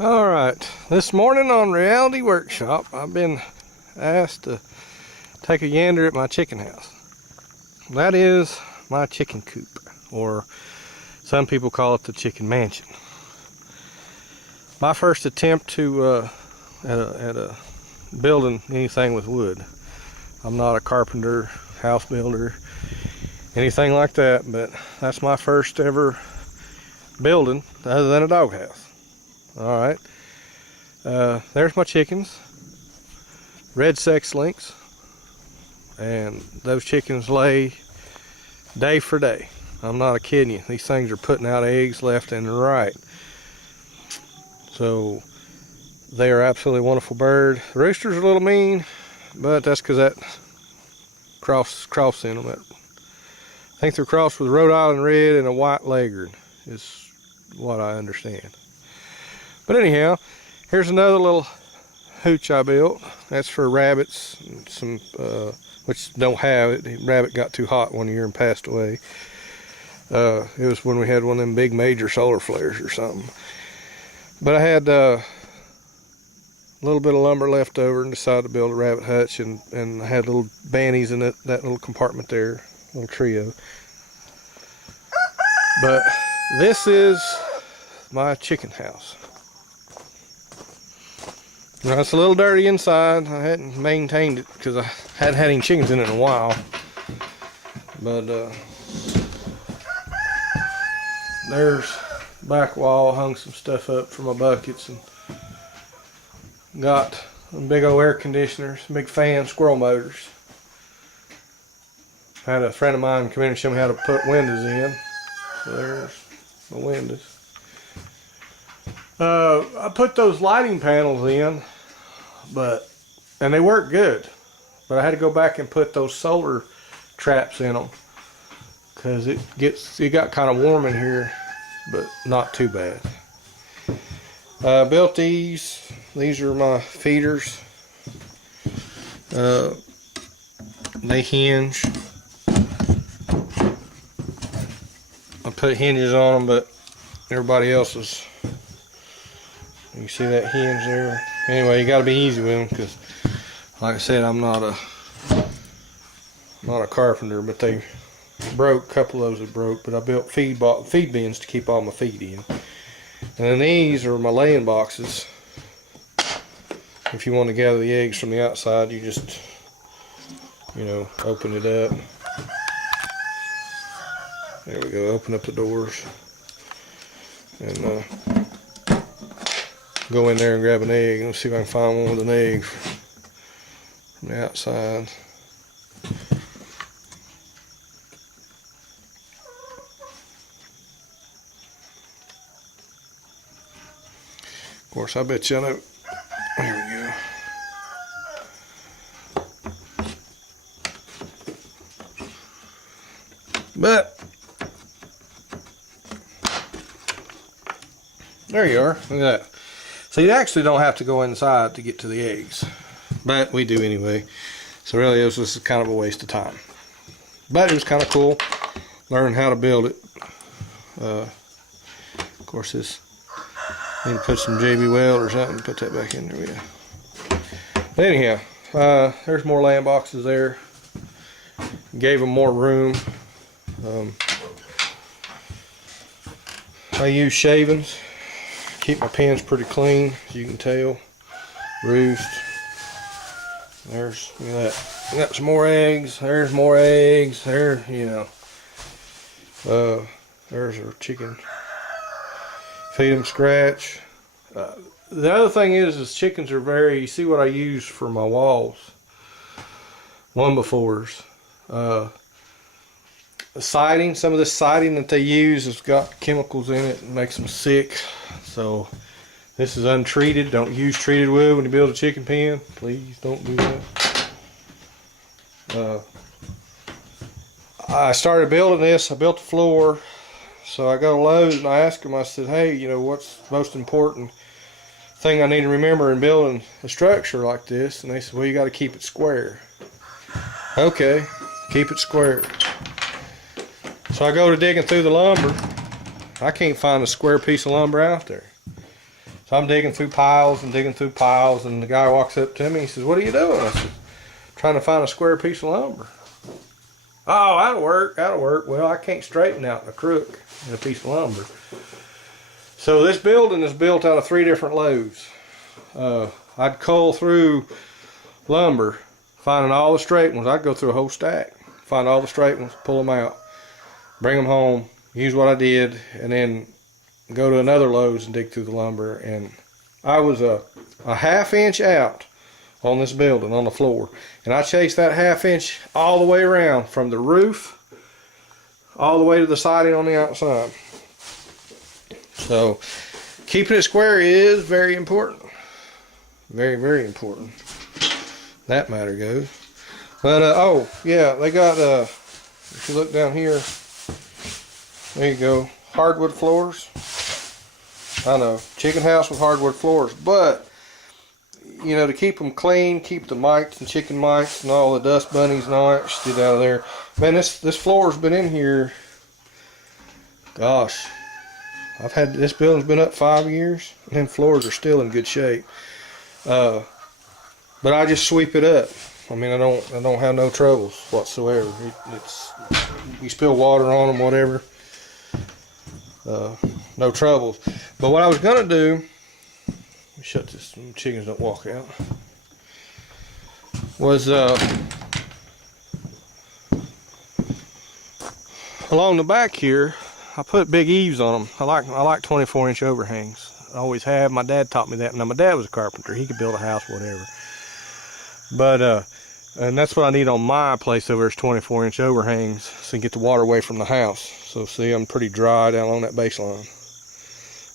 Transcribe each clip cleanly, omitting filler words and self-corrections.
Alright, this morning on Reality Workshop, I've been asked to take a gander at my chicken house. That is my chicken coop, or some people call it the chicken mansion. My first attempt to at building anything with wood. I'm not a carpenter, house builder, anything like that, but that's my first ever building other than a doghouse. Alright, there's my chickens, red sex links, and those chickens lay day for day. I'm not kidding you, these things are putting out eggs left and right. So they are absolutely wonderful bird. The rooster's a little mean, but that's because that cross in them. I think they're crossed with Rhode Island Red and a white leghorn is what I understand. But anyhow, here's another little hooch I built. That's for rabbits, and some which don't have it. The rabbit got too hot one year and passed away. It was when we had one of them big major solar flares or something. But I had a little bit of lumber left over and decided to build a rabbit hutch, and I had little bannies in that little compartment there, little trio. But this is my chicken house. Now, it's a little dirty inside. I hadn't maintained it because I hadn't had any chickens in it in a while. But there's the back wall. Hung some stuff up for my buckets, and got some big old air conditioners, big fan, squirrel motors. Had a friend of mine come in and show me how to put windows in. So there's the windows. I put those lighting panels in, and they work good, but I had to go back and put those solar traps in them because it got kind of warm in here, but not too bad. Built these are my feeders. They hinge. I put hinges on them, but everybody else's. You see that hinge there? Anyway, you got to be easy with them because, like I said, I'm not a carpenter. But they broke. A couple of those have broke. But I built feed bins to keep all my feed in. And then these are my laying boxes. If you want to gather the eggs from the outside, you just, open it up. There we go. Open up the doors and go in there and grab an egg. Let's see if I can find one with an egg from the outside. Of course, I bet you I know. There we go. But there you are. Look at that. So you actually don't have to go inside to get to the eggs, but we do anyway. So really, this is kind of a waste of time. But it was kind of cool. Learn how to build it. Of course, this. Need to put some JB Weld or something. Put that back in there. Yeah. But anyhow, there's more laying boxes there. Gave them more room. I use shavings. Keep my pens pretty clean, as you can tell. Roost. There's, look at that. We got some more eggs. There's more eggs. There, there's our chicken. Feed them scratch. The other thing is chickens are very, you see what I use for my walls. 1x4s. The siding, some of the siding that they use has got chemicals in it and makes them sick. So this is untreated. Don't use treated wood when you build a chicken pen. Please don't do that. I started building this. I built the floor. So I go to Lowe's and I asked them, I said, hey, what's the most important thing I need to remember in building a structure like this? And they said, well, you got to keep it square. Okay, keep it square. So I go to digging through the lumber. I can't find a square piece of lumber out there. So So I'm digging through piles and digging through piles, and the guy walks up to me. He says, "What are you doing?" I said, "Trying to find a square piece of lumber." "Oh, that'll work, that'll work." Well, I can't straighten out the crook in a piece of lumber. So this building is built out of 3 different loads. I'd cull through lumber, finding all the straight ones. I'd go through a whole stack, find all the straight ones, pull them out, bring them home, use what I did, and then go to another Lowe's and dig through the lumber. And I was a ½ inch out on this building on the floor, and I chased that ½ inch all the way around from the roof all the way to the siding on the outside. So keeping it square is very important. Very, very important. That matter goes. But oh yeah, they got if you look down here, there you go, hardwood floors. I know, chicken house with hardwood floors, but you know, to keep them clean, keep the mites and chicken mites and all the dust bunnies and all that shit out of there. Man, this floor's been in here, gosh, I've had, this building's been up 5 years, and them floors are still in good shape. But I just sweep it up. I mean, I don't have no troubles whatsoever. It's you spill water on them, whatever. No troubles. But what I was gonna do, let me shut this so the chickens don't walk out, was along the back here, I put big eaves on them. I like 24-inch overhangs. I always have. My dad taught me that. Now my dad was a carpenter. He could build a house, whatever. But and that's what I need on my place over there is 24-inch overhangs, so you get the water away from the house. So see, I'm pretty dry down on that baseline.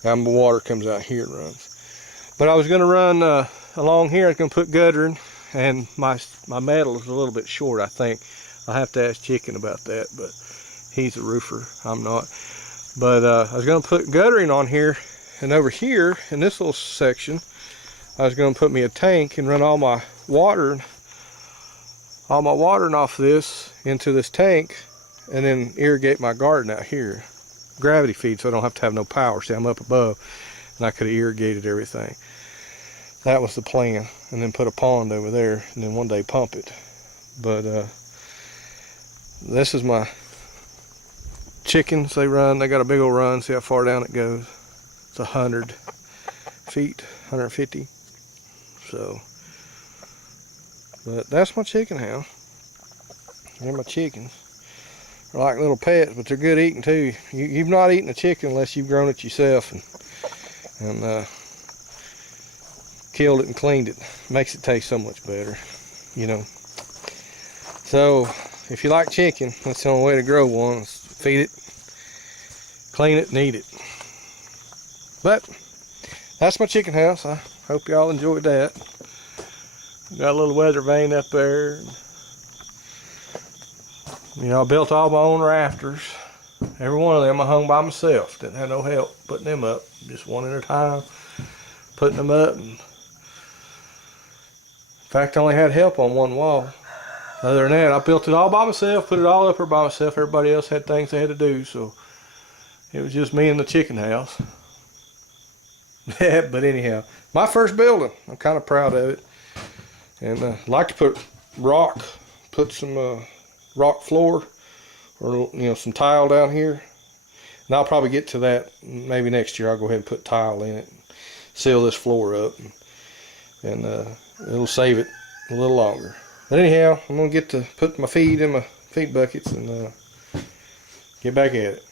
And the water comes out here and runs. But I was going to run along here. I was going to put guttering, and my metal is a little bit short, I think. I'll have to ask Chicken about that, but he's a roofer. I'm not. But I was going to put guttering on here, and over here in this little section, I was going to put me a tank and run all my watering off this into this tank, and then irrigate my garden out here. Gravity feed, so I don't have to have no power. See, I'm up above, and I could have irrigated everything. That was the plan, and then put a pond over there, and then one day pump it. But this is my chickens. They run. They got a big old run. See how far down it goes. It's 100 feet, 150. So, but that's my chicken house. They're my chickens. They're like little pets, but they're good eating too. You've not eaten a chicken unless you've grown it yourself and killed it and cleaned it. Makes it taste so much better, you know. So if you like chicken, that's the only way to grow one. Is feed it, clean it, and eat it. But that's my chicken house. I hope y'all enjoyed that. Got a little weather vane up there. You know, I built all my own rafters. Every one of them I hung by myself. Didn't have no help putting them up. Just one at a time, putting them up. And in fact, I only had help on one wall. Other than that, I built it all by myself, put it all up here by myself. Everybody else had things they had to do, so it was just me and the chicken house. But anyhow, my first building. I'm kind of proud of it. And I like to put some rock floor, or you know, some tile down here. And I'll probably get to that maybe next year. I'll go ahead and put tile in it, and seal this floor up, and it'll save it a little longer. But anyhow, I'm gonna get to put my feed in my feed buckets and get back at it.